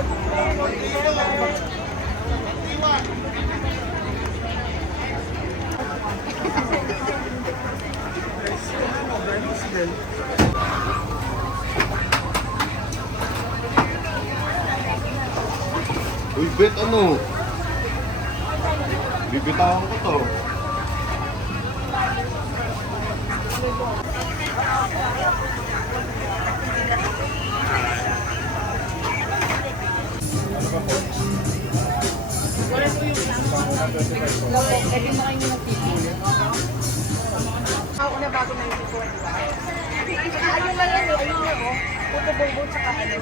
Uy, bet ano? Bibitawan ko to. Ano ba po? Wala po yung pwede na kayo ng tipo. Ako na bago na yung tipo. Ayun lang yan eh. Ayun lang oh. Puto bulbul tsaka ano.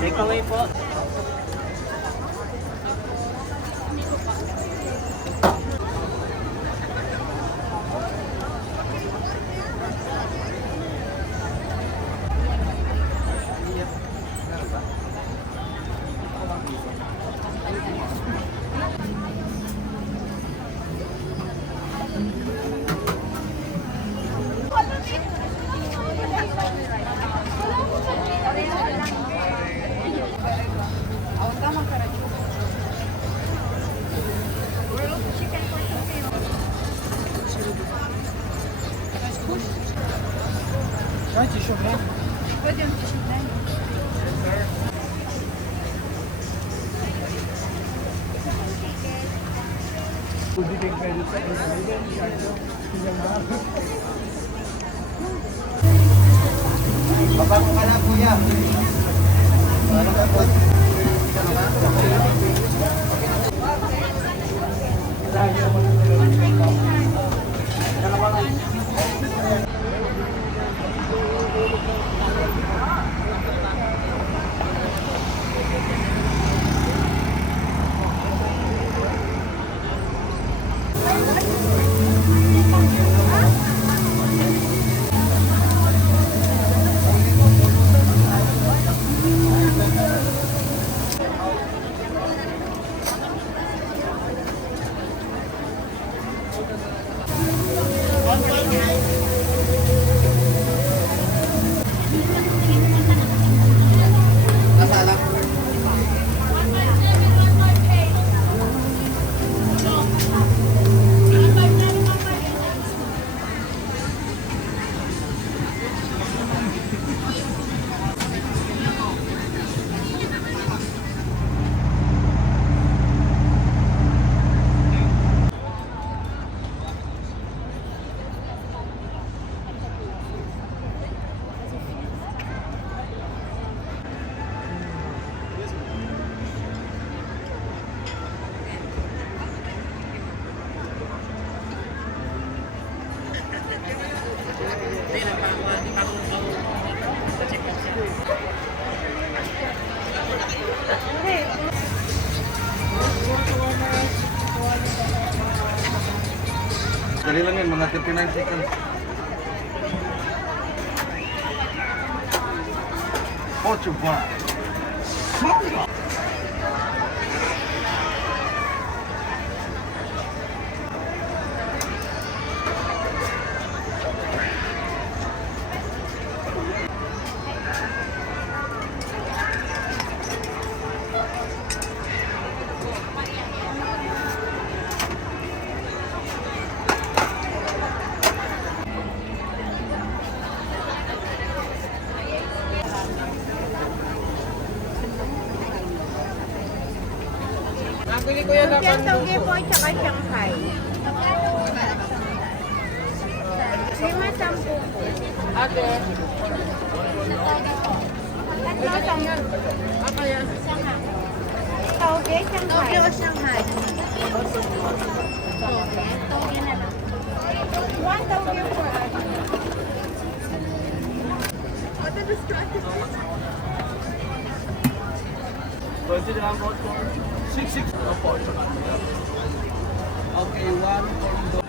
Take away po. Pwede yung tissue na yun. Babango ka na, kuya. Ano ka po? Dali lang yun, mga 39 seconds. Ocho ba? Bili ko yan ng Yung toge po at saka Shanghai. 5-10 po. ate. Tatlo, 10. Kaya. Toge, Shanghai. Tokyo o Shanghai? One daw here for us. What the distracted? Pwede na lang po. 6 po. Okay, 1 for the...